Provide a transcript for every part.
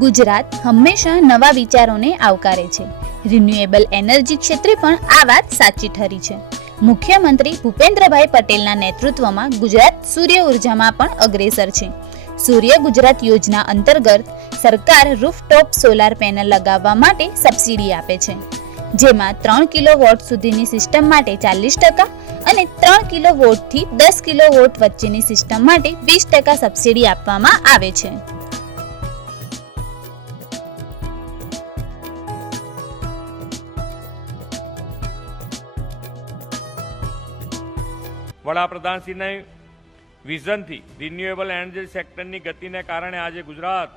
ગુજરાત હંમેશા નવા વિચારોને આવકારે છે. રિન્યુએબલ એનર્જી ક્ષેત્રે પણ આ વાત સાચી ઠરી છે. મુખ્યમંત્રી ભૂપેન્દ્રભાઈ પટેલના નેતૃત્વમાં ગુજરાત સૂર્ય ઉર્જામાં પણ અગ્રેસર છે. સૂર્ય ગુજરાત યોજના અંતર્ગત સરકાર રૂફટોપ સોલાર પેનલ લગાવવા માટે સબસિડી આપે છે. જેમાં ત્રણ કિલો વોટ સુધીની સિસ્ટમ માટે ચાલીસ ટકા અને ત્રણ કિલો વોટથી દસ કિલો વોટ વચ્ચેની સિસ્ટમ માટે વીસ ટકા સબસિડી આપવામાં આવે છે. વડાપ્રધાનશ્રીના વિઝનથી રિન્યુએબલ એનર્જી સેક્ટરની ગતિને કારણે આજે ગુજરાત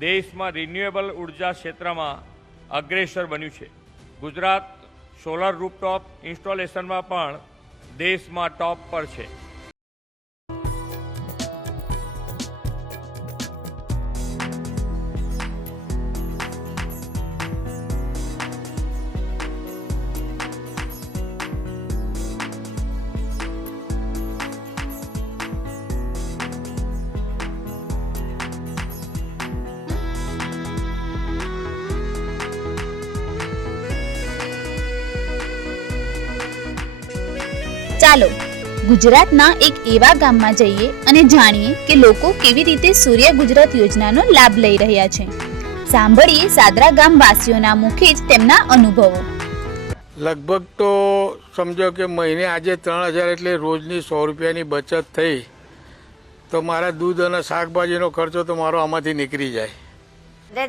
દેશમાં રિન્યુએબલ ઊર્જા ક્ષેત્રમાં અગ્રેસર બન્યું છે. ગુજરાત સોલર રૂપટોપ ઇન્સ્ટોલેશનમાં પણ દેશમાં ટોપ પર છે. ચાલો ગુજરાતના એક એવા ગામમાં જઈએ અને જાણીએ કે લોકો કેવી રીતે સૂર્ય ગુજરાત યોજનાનો લાભ લઈ રહ્યા છે. સાંભળીએ સાદરા ગામ વાસીઓના મુખે જ તેમના અનુભવો. લગભગ તો સમજો કે મહિને આજે ત્રણ હજાર એટલે રોજની સો રૂપિયાની બચત થઈ. તો મારા દૂધ અને શાકભાજીનો ખર્ચો તો મારો આમાંથી નીકળી જાય.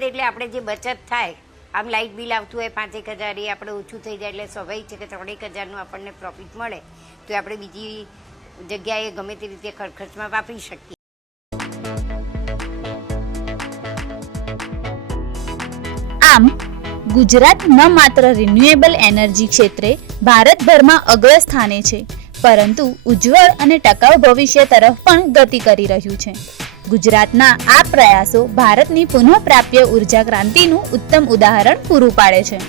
એટલે આપણે જે બચત થાય આમ લાઇટ બિલ આવતું હોય પાંચેક હજાર એ આપણે ઓછું થઈ જાય એટલે સ્વાભાવિક છે કે ત્રણેક હજારનું આપણને પ્રોફિટ મળે. તો આપણે બીજી જગ્યાએ ગમે તે રીતે ખર્ચ ખર્ચમાં વાપરી શકીએ. આમ, ગુજરાત ન માત્ર રિન્યુએબલ એનર્જી ક્ષેત્રે ભારતભરમાં અગ્ર સ્થાને છે, પરંતુ ઉજ્જવળ અને ટકાઉ ભવિષ્ય તરફ પણ ગતિ કરી રહ્યું છે. ગુજરાતના આ પ્રયાસો ભારતની પુનઃપ્રાપ્ય ઊર્જા ક્રાંતિનું ઉત્તમ ઉદાહરણ પૂરું પાડે છે.